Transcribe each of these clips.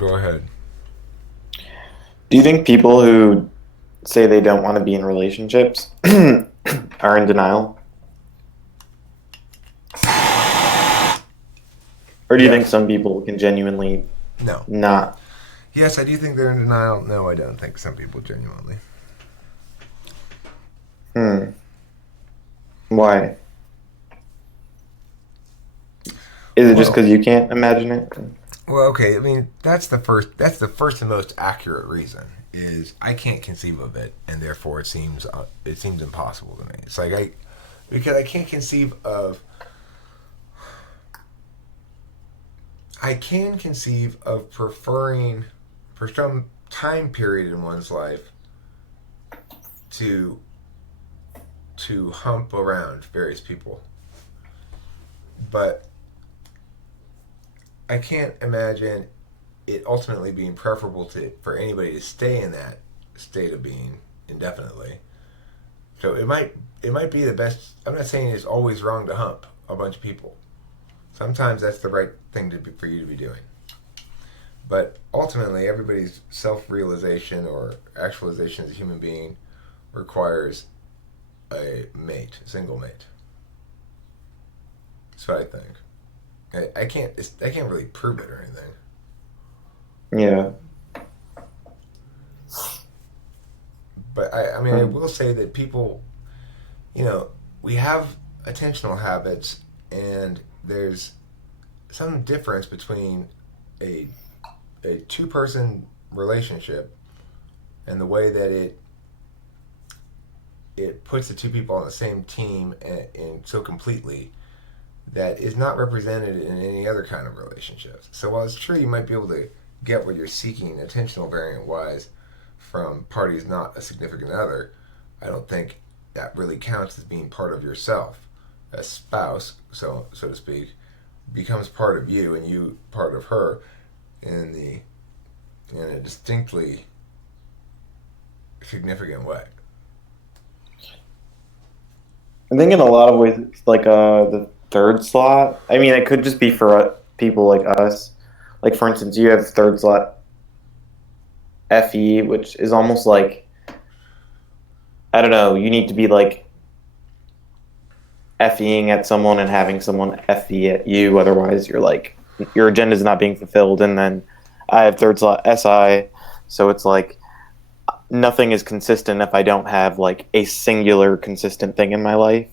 Go ahead. Do you think people who say they don't want to be in relationships are in denial? Or do you think Yes. some people can genuinely No. not? Yes, I do think they're in denial. No, I don't think some people genuinely. Hmm. Why? Is it just Well, because you can't imagine it? well, okay. I mean, that's the first. That's the first and most accurate reason. Is I can't conceive of it, and therefore it seems impossible to me. It's like I because I can't conceive of. I can conceive of preferring, for some time period in one's life, to hump around various people, but I can't imagine it ultimately being preferable to for anybody to stay in that state of being indefinitely. So it might be the best. I'm not saying it's always wrong to hump a bunch of people. Sometimes that's the right thing for you to be doing. But ultimately, everybody's self realization or actualization as a human being requires a mate, a single mate. That's what I think. I can't really prove it or anything. Yeah. But I mean, I Hmm. will say that people, you know, we have attentional habits, and there's some difference between a a two person relationship and the way that it puts the two people on the same team and so completely that is not represented in any other kind of relationships. So while it's true you might be able to get what you're seeking attentional variant wise from parties not a significant other, I don't think that really counts as being part of yourself. A spouse, so to speak, becomes part of you and you part of her in the in a distinctly significant way. I think in a lot of ways it's like the third slot. I mean, it could just be for people like us. Like for instance, you have third slot FE, which is almost like I don't know. You need to be like FEing at someone and having someone FE at you. Otherwise, you're like your agenda is not being fulfilled. And then I have third slot SI, so it's like nothing is consistent if I don't have like a singular consistent thing in my life.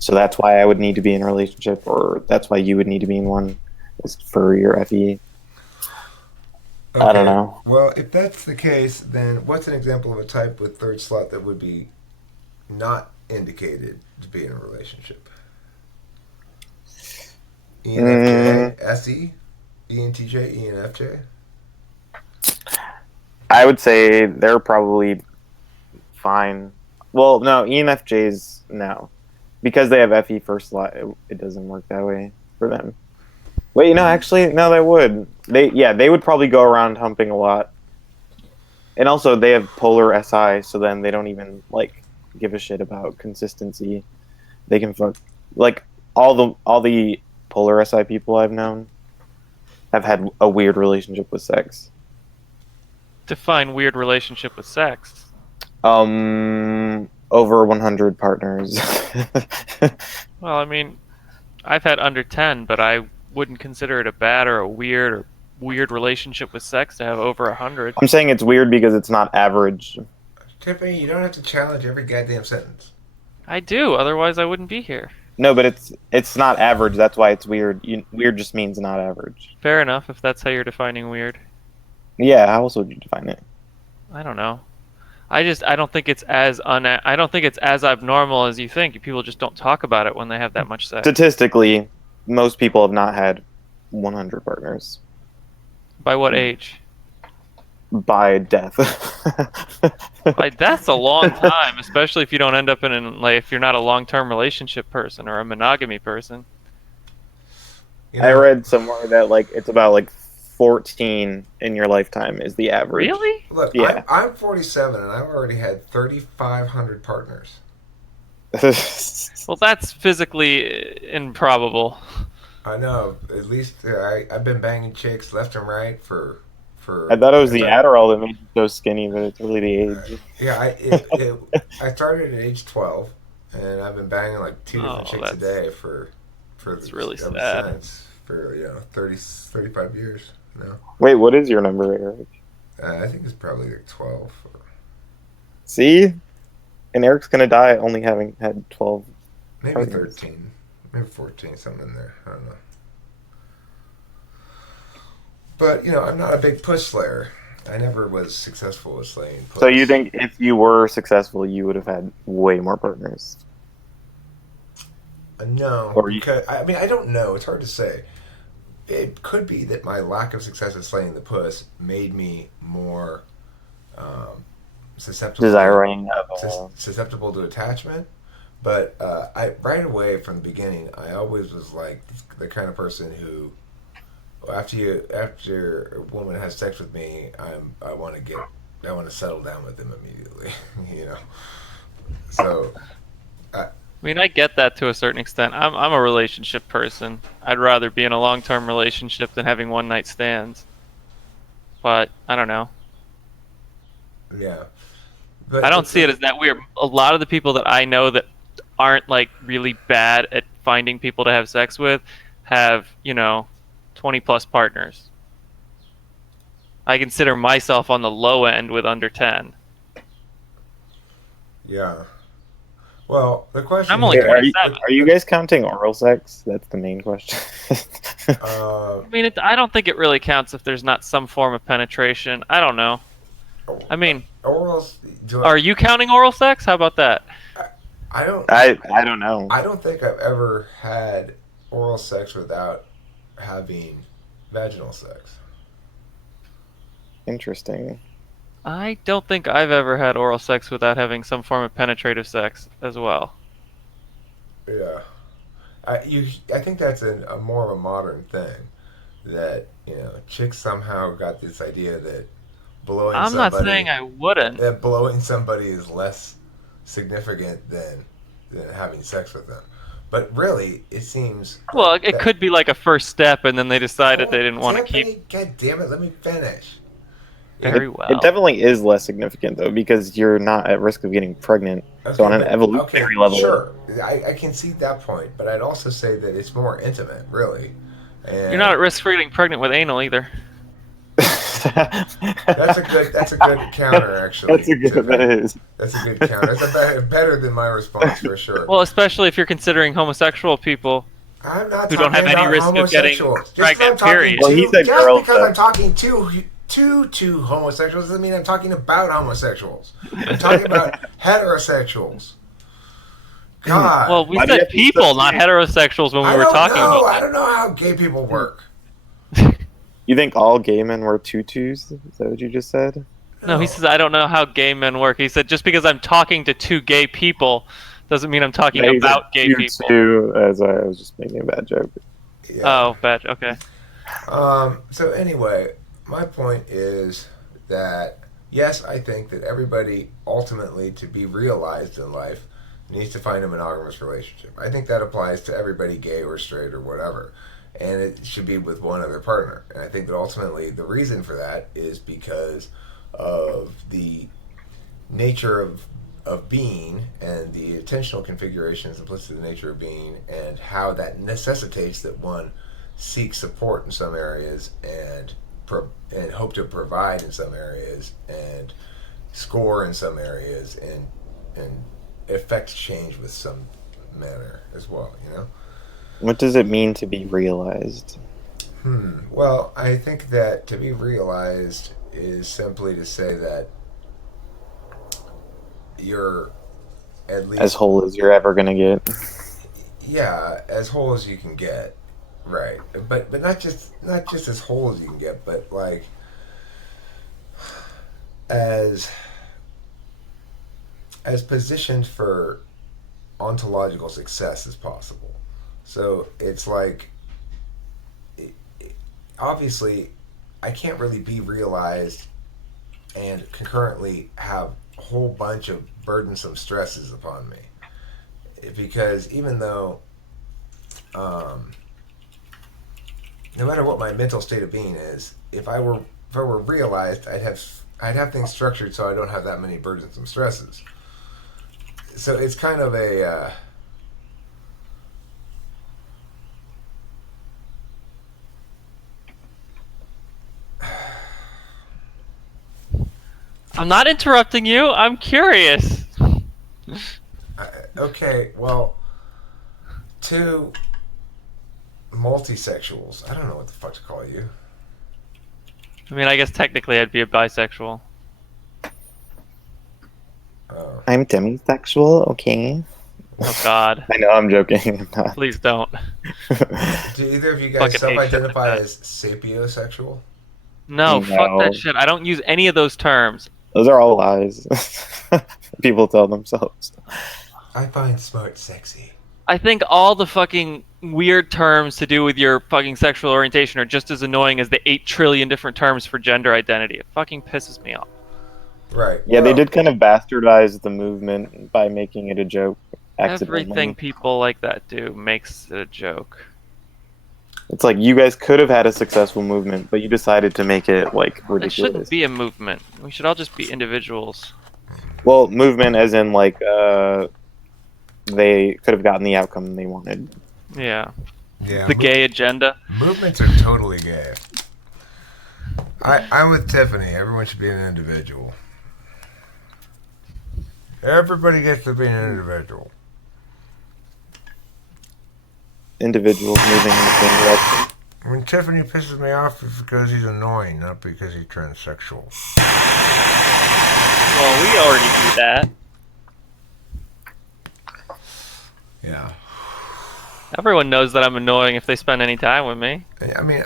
So that's why I would need to be in a relationship, or that's why you would need to be in one, is for your FE. I don't Okay. know. Well, if that's the case, then what's an example of a type with third slot that would be not indicated to be in a relationship? Mm, ENFJ, SE, ENTJ, ENFJ. I would say they're probably fine. Well, no, ENFJs, no. Because they have FE first slot, it doesn't work that way for them. Wait, no, actually, no, they would. They would probably go around humping a lot. And also, they have polar SI, so then they don't even like give a shit about consistency. They can fuck like all the polar SI people I've known have had a weird relationship with sex. Define weird relationship with sex. Over 100 partners. Well, I mean, I've had under 10, but I wouldn't consider it a bad or a weird relationship with sex to have over 100. I'm saying it's weird because it's not average. Tiffany, you don't have to challenge every goddamn sentence. I do, otherwise I wouldn't be here. No, but it's not average. That's why it's weird. Weird just means not average. Fair enough if that's how you're defining weird. Yeah, how else would you define it? I don't know. I don't think it's I don't think it's as abnormal as you think. People just don't talk about it when they have that much sex. Statistically, most people have not had 100 partners By what age? by death. Like that's a long time, especially if you don't end up like if you're not a long-term relationship person or a monogamy person. You I know, read somewhere that like it's about like 14 in your lifetime is the average. Really? look, I'm Yeah. I'm 47 and I've already had 3,500 partners. Well, that's physically improbable. I know. At least I've been banging chicks left and right for I thought it was I the start, Adderall that made you so skinny, but it's really the age. yeah, I started at age 12, and I've been banging like two different Oh, chicks a day that's really ever sad. since for 35 years. No, Wait, what is your number, Eric? I think it's probably like 12. See? And Eric's gonna die only having had 12 Maybe partners. 13, maybe 14, something in there. I don't know. But I'm not a big puss slayer. I never was successful with slaying puss. So you think if you were successful, you would have had way more partners? No, Or you, because I mean I don't know. It's hard to say. It could be that my lack of success at slaying the puss made me more susceptible desiring of susceptible to attachment. But I right away from the beginning, I always was like the kind of person who, after a woman has sex with me, I want to settle down with them immediately. you know. So I, I mean, I get that to a certain extent. I'm a relationship person. I'd rather be in a long-term relationship than having one-night stands. But I don't know. yeah, but I don't see it as that weird. A lot of the people that I know that aren't like really bad at finding people to have sex with have, 20 plus partners. I consider myself on the low end with under 10. Yeah. Well, the question I'm only here, 27. are you guys counting oral sex? That's the main question. uh, I mean, I don't think it really counts if there's not some form of penetration. I don't know. I mean, orals. are you counting oral sex? How about that? I don't. I don't know. I don't think I've ever had oral sex without having vaginal sex. Interesting. I don't think I've ever had oral sex without having some form of penetrative sex as well. Yeah. I think that's a more of a modern thing. That chicks somehow got this idea that I'm not saying I wouldn't. blowing somebody is less significant than having sex with them. But really, it seems. Well, it that, could be like a first step, and then they decided they didn't want to Tiffany, keep. God damn it! Let me finish. Very It well. definitely is less significant though because you're not at risk of getting pregnant. So on an evolutionary level, sure, I can see that point, but I'd also say that it's more intimate, really. And You're not at risk for getting pregnant with anal either. that's a good counter, actually. That's a good. That is. That's a good counter. That's better than my response for sure. Well, especially if you're considering homosexual people I'm not who talking don't have any about risk of getting homosexuals. pregnant. Period. Well, he said Just girls, because though. I'm talking to homosexuals doesn't mean I'm talking about homosexuals. I'm talking about heterosexuals. God. Well, we Why do you said have to be people, so not serious? heterosexuals, when we were talking about I that. don't know how gay people work. You think all gay men wear tutus? Is that what you just said? No, he says I don't know how gay men work. He said just because I'm talking to two gay people doesn't mean I'm talking Yeah, he said about gay people. tutu, as I was just making a bad joke. Yeah. Oh, bad. Okay. So anyway, my point is that yes, I think that everybody ultimately to be realized in life needs to find a monogamous relationship. I think that applies to everybody, gay or straight or whatever. And it should be with one other partner. And I think that ultimately the reason for that is because of the nature of being and the attentional configurations implicit in the nature of being and how that necessitates that one seek support in some areas and hope to provide in some areas and score in some areas and affect change with some manner as well, What does it mean to be realized? Well, I think that to be realized is simply to say that you're at least As whole as you're ever gonna get. yeah, as whole as you can get, right? But not just as whole as you can get, but like as positioned for ontological success as possible. So it's like obviously I can't really be realized and concurrently have a whole bunch of burdensome stresses upon me, because even though no matter what my mental state of being is, if I were realized, I'd have things structured so I don't have that many burdensome stresses. So it's kind of a I'm not interrupting you. I'm curious. okay. Well, two multisexuals. I don't know what the fuck to call you. I mean, I guess technically I'd be a bisexual. I'm demisexual, okay? Oh God. I know, I'm joking. I'm not. Please don't. Do either of you guys Fucking hate shit self-identify like that. as sapiosexual? No, fuck No. that shit. I don't use any of those terms. Those are all lies. People tell themselves. I find smart sexy. I think all the fucking weird terms to do with your fucking sexual orientation are just as annoying as the 8 trillion different terms for gender identity. It fucking pisses me off. Right. Yeah, they well, did kind of bastardize the movement by making it a joke. Accidentally. Everything people like that do makes it a joke. It's like you guys could have had a successful movement, but you decided to make it like It ridiculous. shouldn't be a movement. We should all just be individuals. Well, movement as in like they could have gotten the outcome they wanted. Yeah. Yeah. The gay agenda. Movements are totally gay. I'm with Tiffany. Everyone should be an individual. Everybody gets to be an individual. Individuals moving in the same direction. When Tiffany pisses me off, it's because he's annoying, not because he's transsexual. Well, we already knew that. Yeah. Everyone knows that I'm annoying if they spend any time with me. I mean,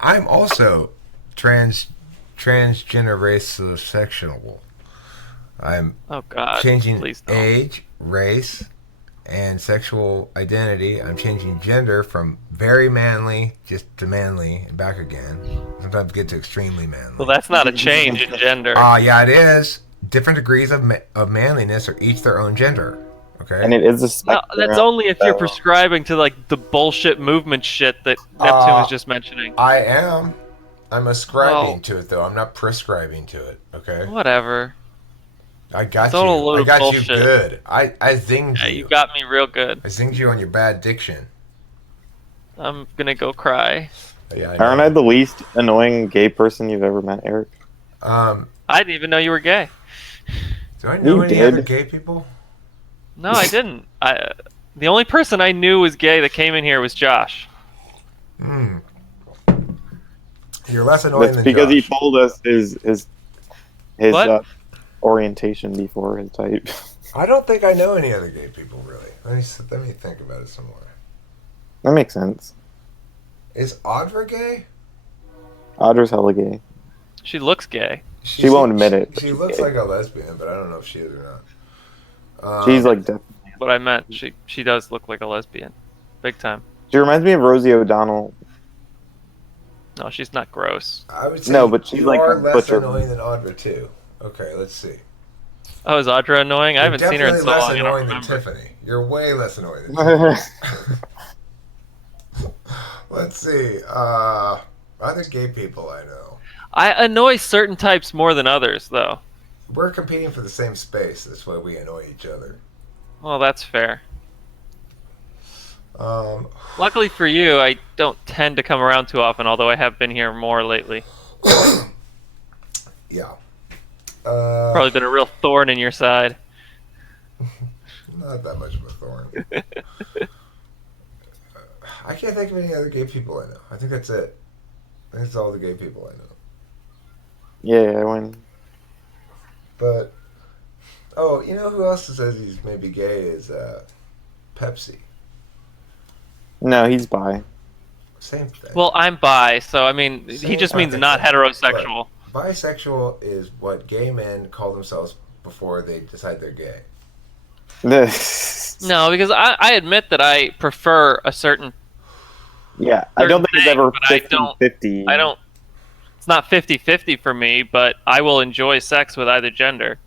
I'm also transgenerational sexual. I'm Oh God. changing Please don't. age, race, and sexual identity. I'm changing gender from very manly just to manly and back again. Sometimes get to extremely manly. Well, that's not a change in gender. Yeah, it is. Different degrees of manliness are each their own gender. Okay. And it is a No, spectrum. that's only if you're so- prescribing to like the bullshit movement shit that Neptune was just mentioning. I am. I'm ascribing Well- to it though. I'm not prescribing to it. Okay. Whatever. I got It's all a you. load I of got you bullshit. good. I zinged Yeah, you. you got me real good. I zinged you on your bad diction. I'm gonna go cry. Yeah, I know. Aren't I the least annoying gay person you've ever met, Eric? I didn't even know you were gay. Do I know You any did. other gay people? No, I didn't. The only person I knew was gay that came in here was Josh. Hmm. You're less annoying That's than because he Josh. told us his What? orientation before his type. I don't think I know any other gay people really. Let me think about it some more. That makes sense. Is Audra gay? Audra's hella gay. She looks gay. She won't admit it, but She she's looks gay. like a lesbian, but I don't know if she is or not. She's like definitely. What I meant, she does look like a lesbian, big time. She reminds me of Rosie O'Donnell. No, she's not gross. I would say No, but she's you like are a less butcher. annoying than Audra too. Okay, let's see. Oh, is Audra annoying? I You're haven't seen her in so definitely less long. I don't annoying than remember. Tiffany. You're way less annoying than Tiffany. Let's see. Other gay people I know. I annoy certain types more than others, though. We're competing for the same space. That's why we annoy each other. Well, that's fair. Um, Luckily for you, I don't tend to come around too often, although I have been here more lately. yeah. Probably been a real thorn in your side. Not that much of a thorn. I can't think of any other gay people I know. I think that's it. I think that's all the gay people I know. Yeah, I win. But, oh, you know who else says he's maybe gay is Pepsi. No, he's bi. Same thing. Well, I'm bi, so I mean, he Same just means fucking not thing. heterosexual. Bisexual is what gay men call themselves before they decide they're gay. No, because I admit that I prefer a certain. Yeah, I don't think it's thing, ever but I 50-50. I don't. It's not 50-50 for me, but I will enjoy sex with either gender.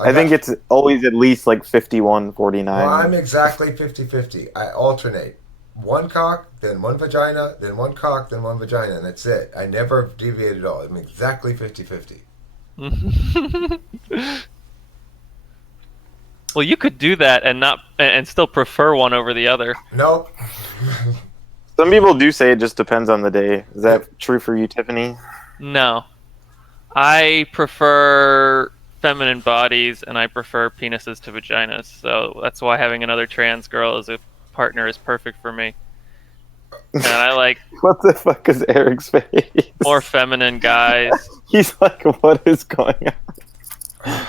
I think it's always at least like 51-49. Well, I'm exactly 50-50. I alternate. one cock, then one vagina, then one cock, then one vagina, and that's it. I never deviated at all. I'm exactly 50-50. Well, you could do that and not and still prefer one over the other. Nope. Some people do say it just depends on the day. Is that true for you, Tiffany? No. I prefer feminine bodies and I prefer penises to vaginas. So that's why having another trans girl as a partner is perfect for me. And I like What the fuck is Eric's face? more feminine guys. He's like, what is going on?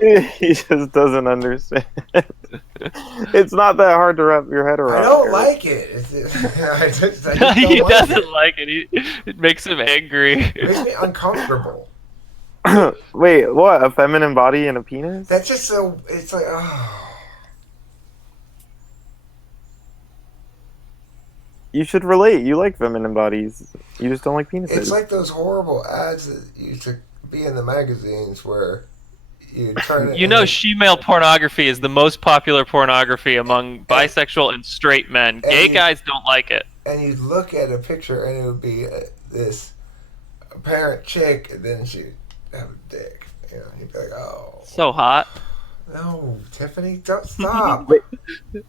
He just doesn't understand. It's not that hard to wrap your head around. I don't Eric. like it. I just don't He like doesn't it. like it. It makes him angry. It makes me uncomfortable. Wait, what? A feminine body and a penis? That's just so. It's like, oh. You should relate. You like feminine bodies. You just don't like penises. It's like those horrible ads that used to be in the magazines where you trying to. You know, she-male pornography is the most popular pornography among bisexual and straight men. Gay guys don't like it. And you'd look at a picture and it would be this apparent chick, and then she'd have a dick. You know, you'd be like, oh. So hot. No, Tiffany, don't stop. Wait,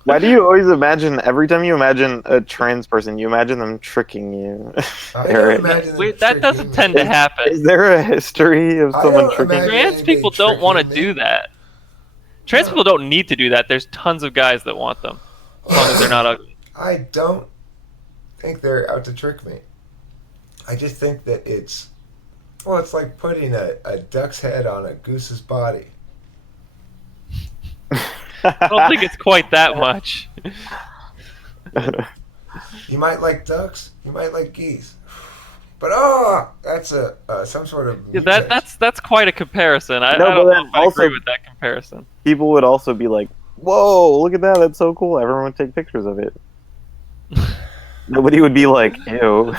why do you always imagine, every time you imagine a trans person, you imagine them tricking you? I Eric? don't imagine them Wait, that tricking doesn't me. tend to happen. Is there a history of I someone don't tricking imagine- Trans people Anybody don't want to tricking me? do that. Trans people don't need to do that. There's tons of guys that want them, as long as they're not ugly. I don't think they're out to trick me. I just think that it's like putting a duck's head on a goose's body. I don't think it's quite that much. You might like ducks, you might like geese, but that's some sort of Yeah, mutation. that's quite a comparison. I No, don't but know then if I also- agree with that comparison. People would also be like, whoa, look at that, that's so cool. Everyone would take pictures of it. Nobody would be like, ew.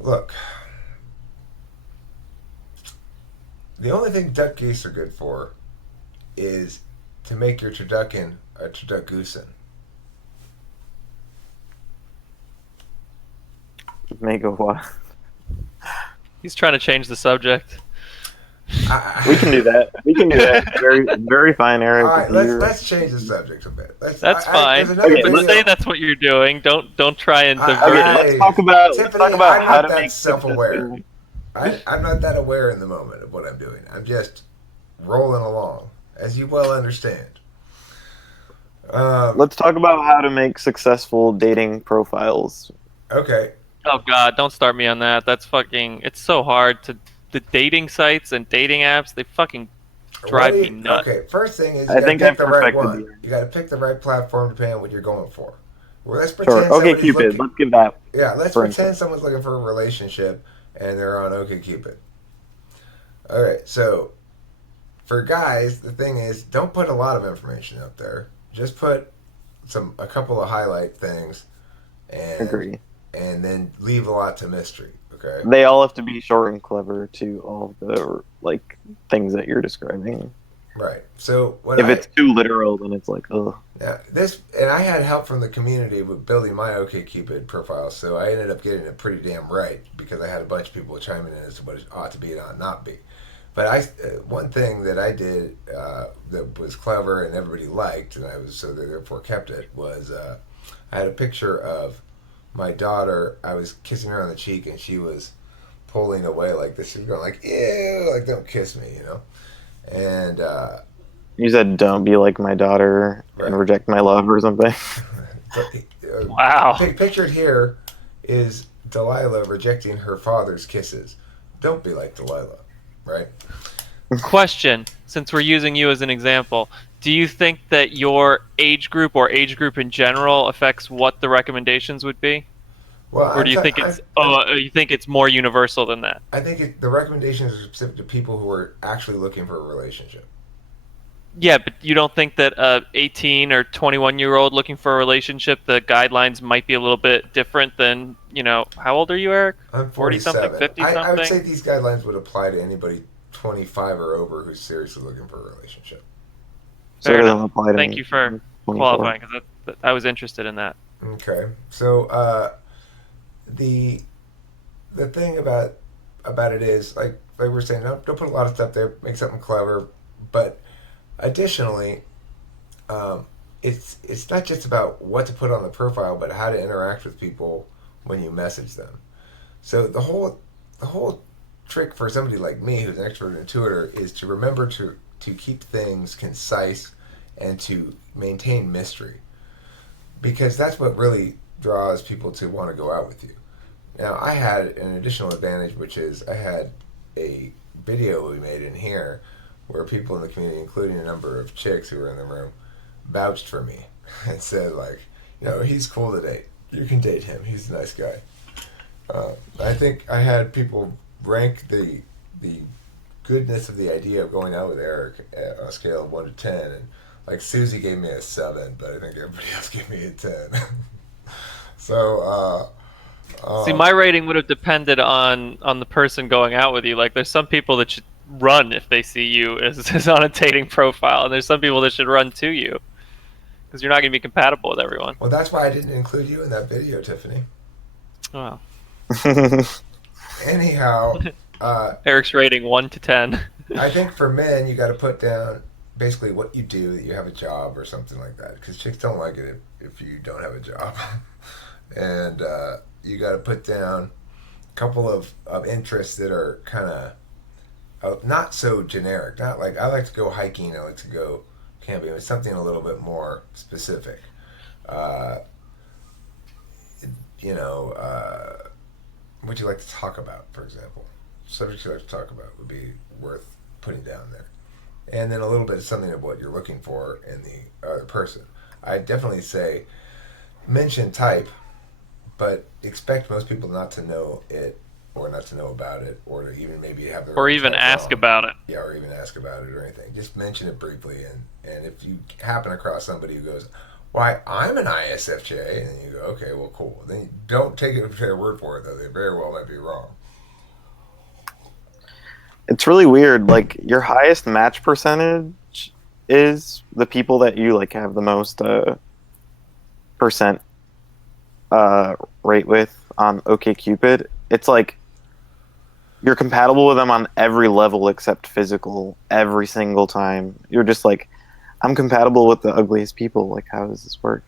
Look, the only thing duck geese are good for is to make your turducken a turduckgoosen. Make a what? He's trying to change the subject. We can do that. We can do that. Very, very fine, Eric. All right, You're- let's change the subject a bit. That's fine. there's another Okay, Let's video- say that's what you're doing. Don't try and I- divert Okay, it. let's talk about Tiffany, I'm how not to that make self-aware. I'm not that aware in the moment of what I'm doing. I'm just rolling along, as you well understand. Let's talk about how to make successful dating profiles. Okay. Oh God, don't start me on that. That's fucking. It's so hard to. The dating sites and dating apps, they fucking drive me nuts. Okay, first thing is I you gotta think pick I've the right perfected one. you. You gotta pick the right platform depending on what you're going for. Well, let's pretend Sure. Okay, somebody's Cupid. looking- Let's give that. Yeah, let's for pretend instance. someone's looking for a relationship and they're on OkCupid. All right, so for guys, the thing is, don't put a lot of information up there. Just put a couple of highlight things, and Agree. and then leave a lot to mystery. Okay. They all have to be short and clever to all of the things that you're describing. Right. So when If it's too literal, then it's like, ugh. Now, and I had help from the community with building my OkCupid profile, so I ended up getting it pretty damn right because I had a bunch of people chiming in as to what it ought to be and ought to not be. But one thing that I did that was clever and everybody liked, and so they therefore kept it, was I had a picture of my daughter. I was kissing her on the cheek, and she was pulling away like this. She was going like, "Ew," like, "Don't kiss me," you know. And You said don't be like my daughter Right. and reject my love or something. Wow. Pictured here is Delilah rejecting her father's kisses. Don't be like Delilah, right? Question: since we're using you as an example, do you think that your age group or age group in general affects what the recommendations would be, Well, or do you think you think it's more universal than that? I think the recommendations are specific to people who are actually looking for a relationship. Yeah, but you don't think that a 18 or 21-year-old looking for a relationship, the guidelines might be a little bit different than, how old are you, Eric? I'm 40-something, 47. I would 50-something? say these guidelines would apply to anybody 25 or over who's seriously looking for a relationship. So Fair it enough. doesn't apply to Thank me. you for 24. qualifying, because I was interested in that. Okay. So the the thing about it is like we're saying, don't put a lot of stuff there. Make something clever, but additionally, um, it's not just about what to put on the profile, but how to interact with people when you message them. So the whole trick for somebody like me, who's an extrovert intuitor, is to remember to keep things concise and to maintain mystery, because that's what really draws people to want to go out with you. Now, I had an additional advantage, which is I had a video we made in here where people in the community, including a number of chicks who were in the room, vouched for me and said, like, he's cool to date. You can date him. He's a nice guy. I think I had people rank the goodness of the idea of going out with Eric on a scale of 1 to 10, and like Susie gave me a 7, but I think everybody else gave me a 10. So See, my rating would have depended on the person going out with you. Like, there's some people that should run if they see you as on a dating profile, and there's some people that should run to you because you're not going to be compatible with everyone. well, that's why I didn't include you in that video, Tiffany. Wow. Anyhow, Eric's rating 1 to 10. I think for men, you got to put down basically what you do, that you have a job or something like that, because chicks don't like it if you don't have a job. And you got to put down a couple of interests that are kind of not so generic. Not like I like to go hiking, I like to go camping. It's something a little bit more specific. Uh, what you like to talk about, for example. Subjects you like to talk about would be worth putting down there. And then a little bit of something of what you're looking for in the other person. I definitely say mention type, but expect most people not to know it, or not to know about it, or to even maybe have their Or own even type ask wrong. about it. Yeah, or even ask about it or anything. Just mention it briefly, and if you happen across somebody who goes, "Why, I'm an ISFJ," and then you go, "Okay, well, cool." Then you don't take it their word for it, though. They very well might be wrong. It's really weird. Like, your highest match percentage is the people that you like have the most percent rate with on OkCupid. It's like you're compatible with them on every level except physical every single time. You're just like, I'm compatible with the ugliest people. Like, how does this work?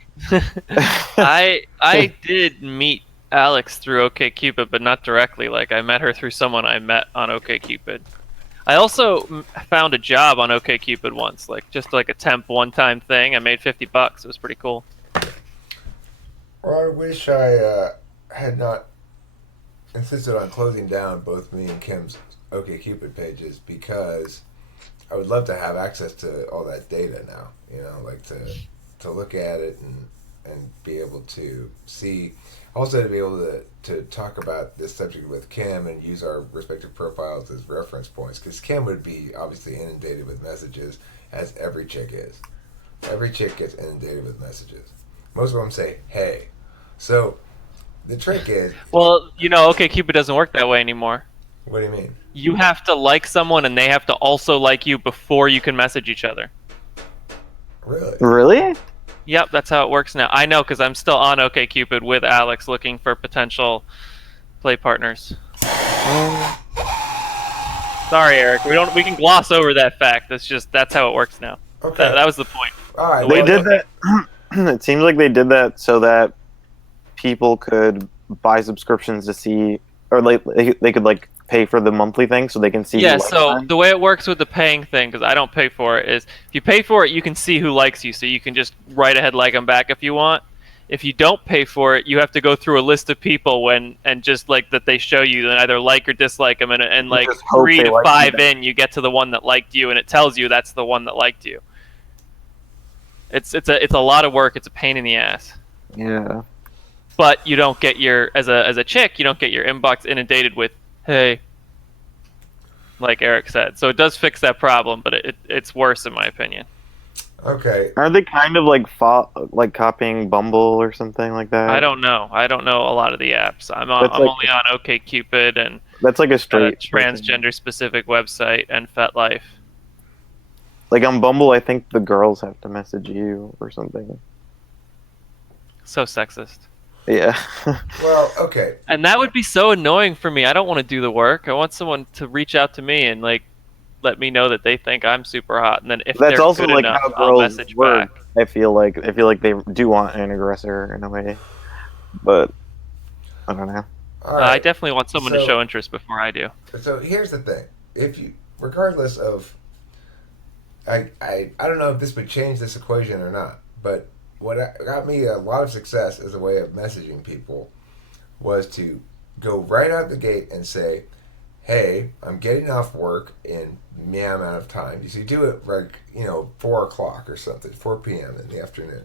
I did meet Alex through OkCupid, but not directly. Like, I met her through someone I met on OkCupid. I also found a job on OkCupid once, like just like a temp one-time thing. I made $50. It was pretty cool. Well, I wish I had not insisted on closing down both me and Kim's OkCupid pages, because I would love to have access to all that data now. Like to look at it and be able to see, also to be able to talk about this subject with Kim and use our respective profiles as reference points, because Kim would be obviously inundated with messages, as every chick is. Every chick gets inundated with messages. Most of them say, "Hey." So the trick is, Well, OkCupid doesn't work that way anymore. what do you mean? You have to like someone, and they have to also like you before you can message each other. Really? Really? Yep, that's how it works now. I know, because I'm still on OkCupid with Alex looking for potential play partners. Sorry, Eric. We can gloss over that fact. That's how it works now. Okay. That was the point. All right. They well, did that. It seems like they did that so that people could buy subscriptions to see, or like they could like pay for the monthly thing so they can see. Yeah, who likes so them. the way it works with the paying thing, because I don't pay for it, is if you pay for it, you can see who likes you, so you can just right ahead like them back if you want. If you don't pay for it, you have to go through a list of people and just like that they show you, and either like or dislike them, and like just hope 3 they to like 5 you. in, you get to the one that liked you, and it tells you that's the one that liked you. It's a lot of work. It's a pain in the ass. Yeah. But you don't get your as a chick, you don't get your inbox inundated with "Hey," like Eric said. So it does fix that problem, but it's worse in my opinion. Okay. Are they kind of like copying Bumble or something like that? I don't know. I don't know a lot of the apps. I'm That's like- only on OkCupid and That's like a a straight transgender specific website and FetLife. Like on Bumble, I think the girls have to message you or something. So sexist. Yeah. Well, okay. And that would be so annoying for me. I don't want to do the work. I want someone to reach out to me and like let me know that they think I'm super hot, and then if That's they're also good like enough, how I'll girls message work. back. I feel like they do want an aggressor in a way, but I don't know. All I right. definitely want someone to So, show interest before I do. so here's the thing. If you, regardless of, I don't know if this would change this equation or not, but got me a lot of success as a way of messaging people was to go right out the gate and say, hey, I'm getting off work in meow amount of time. You see, do it like, 4 o'clock or something, 4 p.m. in the afternoon.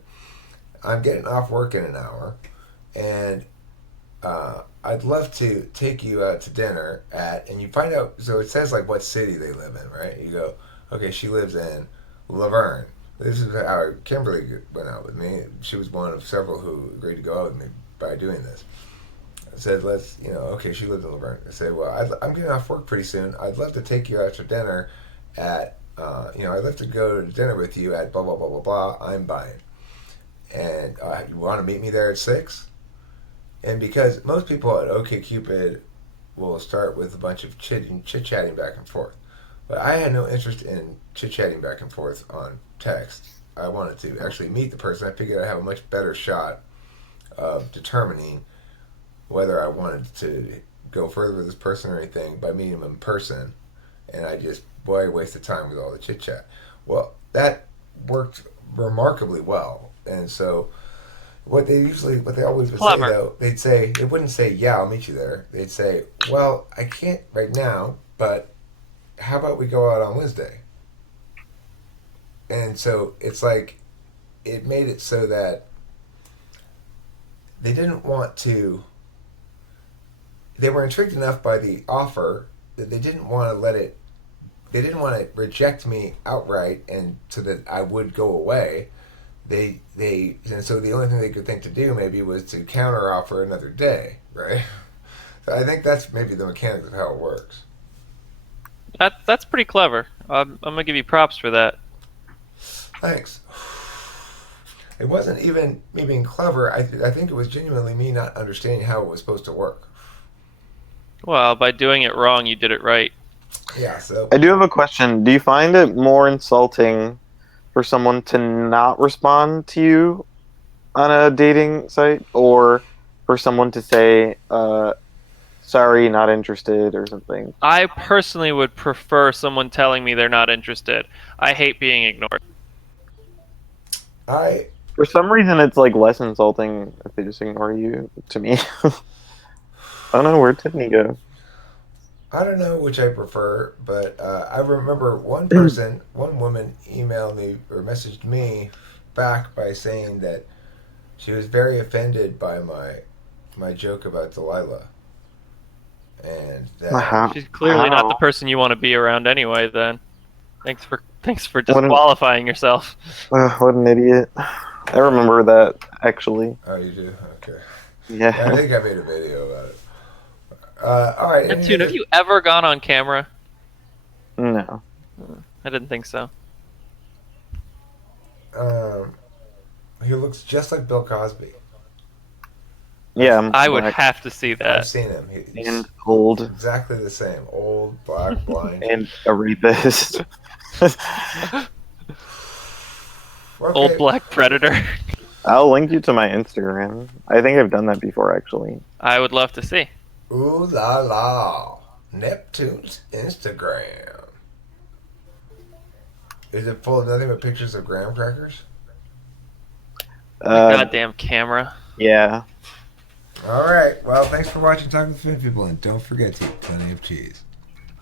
I'm getting off work in an hour, and I'd love to take you out to dinner at, and you find out, so it says like what city they live in, right? You go, okay, she lives in Laverne. This is how Kimberly went out with me. She was one of several who agreed to go out with me by doing this. I said, okay, she lived in Laverne. I said, well, I'm getting off work pretty soon. I'd love to take you out to dinner at, I'd love to go to dinner with you at blah, blah, blah, blah, blah. I'm buying. And you want to meet me there at 6? And because most people at OkCupid will start with a bunch of chit-chatting back and forth. But I had no interest in chit-chatting back and forth on text. I wanted to actually meet the person. I figured I'd have a much better shot of determining whether I wanted to go further with this person or anything by meeting them in person. And I just, boy, wasted time with all the chit-chat. Well, that worked remarkably well. And so what they always would say, Clever. though, they wouldn't say, yeah, I'll meet you there. They'd say, well, I can't right now, but how about we go out on Wednesday? And so it's like, it made it so that they didn't want to, they were intrigued enough by the offer that they didn't want to reject me outright and so that I would go away. And so the only thing they could think to do maybe was to counter offer another day, right? So I think that's maybe the mechanics of how it works. That's pretty clever. I'm gonna give you props for that. Thanks. It wasn't even me being clever. I think it was genuinely me not understanding how it was supposed to work. Well, by doing it wrong, you did it right. Yeah. So I do have a question. Do you find it more insulting for someone to not respond to you on a dating site, or for someone to say, sorry, not interested, or something? I personally would prefer someone telling me they're not interested. I hate being ignored. I For some reason, it's like less insulting if they just ignore you, to me. I don't know, where'd Tiffany go? I don't know which I prefer, but I remember one woman emailed me or messaged me back by saying that she was very offended by my joke about Delilah, and that She's clearly not the Wow. person you want to be around anyway. Then, thanks for What an- disqualifying yourself. What an idiot. I remember that, actually. oh, you do, okay. Yeah. I think I made a video about it. All right. Neptune, have you ever gone on camera? No. I didn't think so. He looks just like Bill Cosby. Yeah, I'm I would black have to see I've that. seen him. He's and old exactly the same. Old, black, blind. and a rapist. Okay. Old black predator. I'll link you to my Instagram. I think I've done that before, actually. I would love to see. Ooh la la. Neptune's Instagram. Is it full of nothing but pictures of graham crackers? Goddamn camera. Yeah. All right. Well, thanks for watching Talking to Fin People, and don't forget to eat plenty of cheese.